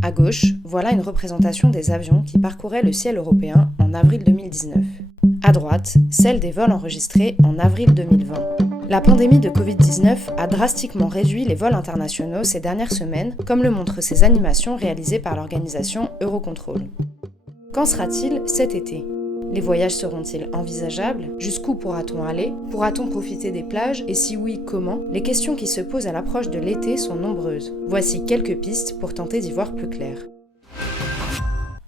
À gauche, voilà une représentation des avions qui parcouraient le ciel européen en avril 2019. À droite, celle des vols enregistrés en avril 2020. La pandémie de Covid-19 a drastiquement réduit les vols internationaux ces dernières semaines, comme le montrent ces animations réalisées par l'organisation Eurocontrol. Qu'en sera-t-il cet été ? Les voyages seront-ils envisageables ? Jusqu'où pourra-t-on aller ? Pourra-t-on profiter des plages ? Et si oui, comment ? Les questions qui se posent à l'approche de l'été sont nombreuses. Voici quelques pistes pour tenter d'y voir plus clair.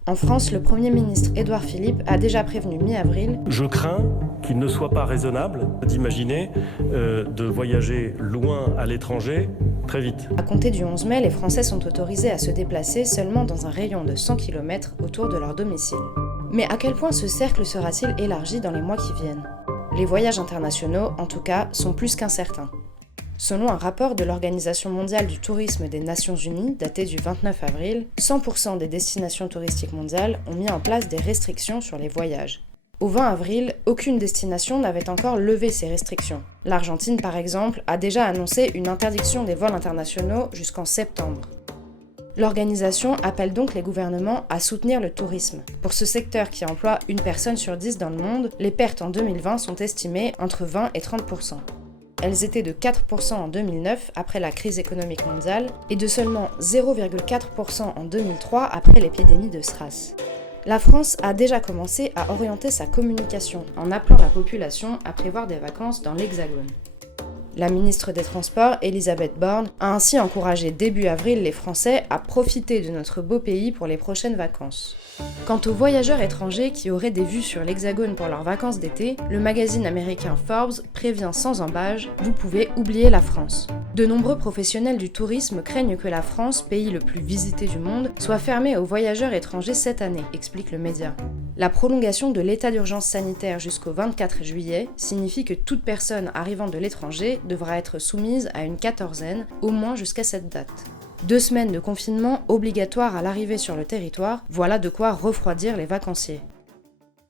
En France, le Premier ministre Édouard Philippe a déjà prévenu mi-avril « Je crains qu'il ne soit pas raisonnable d'imaginer de voyager loin à l'étranger très vite. » À compter du 11 mai, les Français sont autorisés à se déplacer seulement dans un rayon de 100 km autour de leur domicile. Mais à quel point ce cercle sera-t-il élargi dans les mois qui viennent ? Les voyages internationaux, en tout cas, sont plus qu'incertains. Selon un rapport de l'Organisation mondiale du tourisme des Nations Unies, daté du 29 avril, 100% des destinations touristiques mondiales ont mis en place des restrictions sur les voyages. Au 20 avril, aucune destination n'avait encore levé ces restrictions. L'Argentine, par exemple, a déjà annoncé une interdiction des vols internationaux jusqu'en septembre. L'organisation appelle donc les gouvernements à soutenir le tourisme. Pour ce secteur qui emploie une personne sur 10 dans le monde, les pertes en 2020 sont estimées entre 20 et 30%. Elles étaient de 4% en 2009 après la crise économique mondiale et de seulement 0,4% en 2003 après l'épidémie de SRAS. La France a déjà commencé à orienter sa communication en appelant la population à prévoir des vacances dans l'Hexagone. La ministre des Transports, Elisabeth Borne, a ainsi encouragé début avril les Français à profiter de notre beau pays pour les prochaines vacances. Quant aux voyageurs étrangers qui auraient des vues sur l'Hexagone pour leurs vacances d'été, le magazine américain Forbes prévient sans embâche « Vous pouvez oublier la France ». De nombreux professionnels du tourisme craignent que la France, pays le plus visité du monde, soit fermée aux voyageurs étrangers cette année, explique le média. La prolongation de l'état d'urgence sanitaire jusqu'au 24 juillet signifie que toute personne arrivant de l'étranger devra être soumise à une quatorzaine, au moins jusqu'à cette date. 2 semaines de confinement obligatoires à l'arrivée sur le territoire, voilà de quoi refroidir les vacanciers.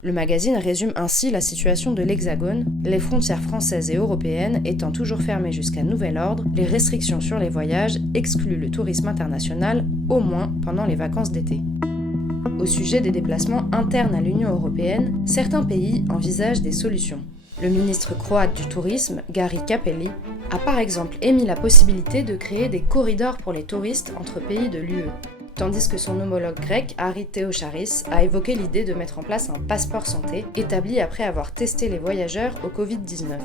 Le magazine résume ainsi la situation de l'Hexagone, les frontières françaises et européennes étant toujours fermées jusqu'à nouvel ordre, les restrictions sur les voyages excluent le tourisme international, au moins pendant les vacances d'été. Au sujet des déplacements internes à l'Union européenne, certains pays envisagent des solutions. Le ministre croate du tourisme, Gari Capelli, a par exemple émis la possibilité de créer des corridors pour les touristes entre pays de l'UE, tandis que son homologue grec, Harry Theocharis, a évoqué l'idée de mettre en place un passeport santé, établi après avoir testé les voyageurs au Covid-19.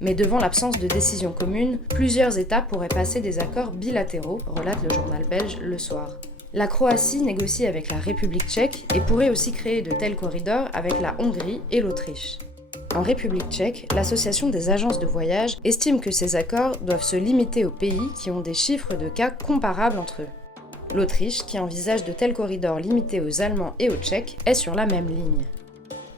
Mais devant l'absence de décision commune, plusieurs États pourraient passer des accords bilatéraux, relate le journal belge Le Soir. La Croatie négocie avec la République tchèque et pourrait aussi créer de tels corridors avec la Hongrie et l'Autriche. En République tchèque, l'association des agences de voyage estime que ces accords doivent se limiter aux pays qui ont des chiffres de cas comparables entre eux. L'Autriche, qui envisage de tels corridors limités aux Allemands et aux Tchèques, est sur la même ligne.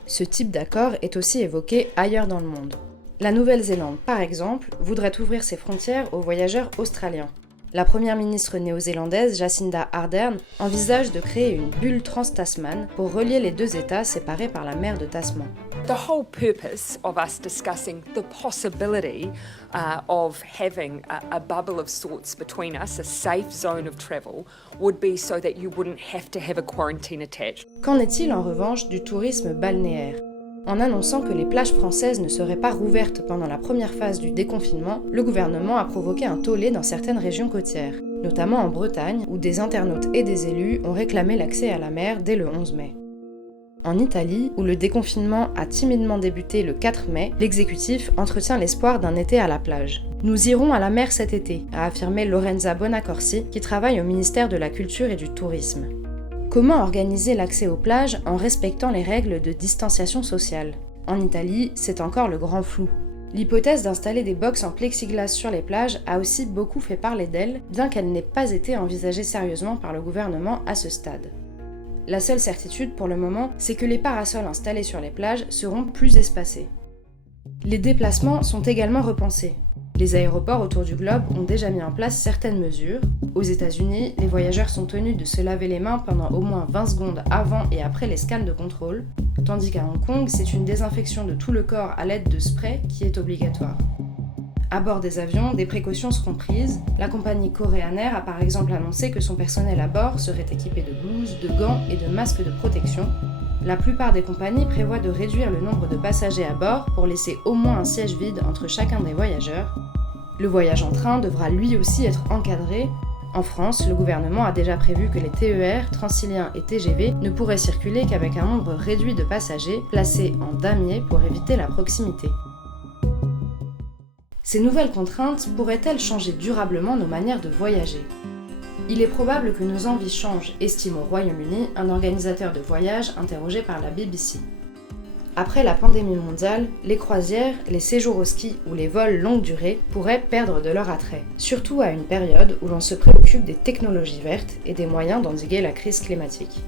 Ce type d'accord est aussi évoqué ailleurs dans le monde. La Nouvelle-Zélande, par exemple, voudrait ouvrir ses frontières aux voyageurs australiens. La première ministre néo-zélandaise, Jacinda Ardern, envisage de créer une bulle trans-Tasman pour relier les 2 États séparés par la mer de Tasman. The whole purpose of us discussing the possibility of having a bubble of sorts between us, a safe zone of travel, would be so that you wouldn't have to have a quarantine attached. Qu'en est-il en revanche du tourisme balnéaire ? En annonçant que les plages françaises ne seraient pas rouvertes pendant la première phase du déconfinement, le gouvernement a provoqué un tollé dans certaines régions côtières, notamment en Bretagne, où des internautes et des élus ont réclamé l'accès à la mer dès le 11 mai. En Italie, où le déconfinement a timidement débuté le 4 mai, l'exécutif entretient l'espoir d'un été à la plage. « Nous irons à la mer cet été », a affirmé Lorenza Bonaccorsi, qui travaille au ministère de la Culture et du Tourisme. Comment organiser l'accès aux plages en respectant les règles de distanciation sociale ? En Italie, c'est encore le grand flou. L'hypothèse d'installer des box en plexiglas sur les plages a aussi beaucoup fait parler d'elle, bien qu'elle n'ait pas été envisagée sérieusement par le gouvernement à ce stade. La seule certitude pour le moment, c'est que les parasols installés sur les plages seront plus espacés. Les déplacements sont également repensés. Les aéroports autour du globe ont déjà mis en place certaines mesures. Aux États-Unis, les voyageurs sont tenus de se laver les mains pendant au moins 20 secondes avant et après les scans de contrôle, tandis qu'à Hong Kong, c'est une désinfection de tout le corps à l'aide de spray qui est obligatoire. À bord des avions, des précautions seront prises. La compagnie Korean Air a par exemple annoncé que son personnel à bord serait équipé de blouses, de gants et de masques de protection. La plupart des compagnies prévoient de réduire le nombre de passagers à bord pour laisser au moins un siège vide entre chacun des voyageurs. Le voyage en train devra lui aussi être encadré. En France, le gouvernement a déjà prévu que les TER, Transilien et TGV ne pourraient circuler qu'avec un nombre réduit de passagers placés en damier pour éviter la proximité. Ces nouvelles contraintes pourraient-elles changer durablement nos manières de voyager ? Il est probable que nos envies changent, estime au Royaume-Uni un organisateur de voyage interrogé par la BBC. Après la pandémie mondiale, les croisières, les séjours au ski ou les vols longue durée pourraient perdre de leur attrait, surtout à une période où l'on se préoccupe des technologies vertes et des moyens d'endiguer la crise climatique.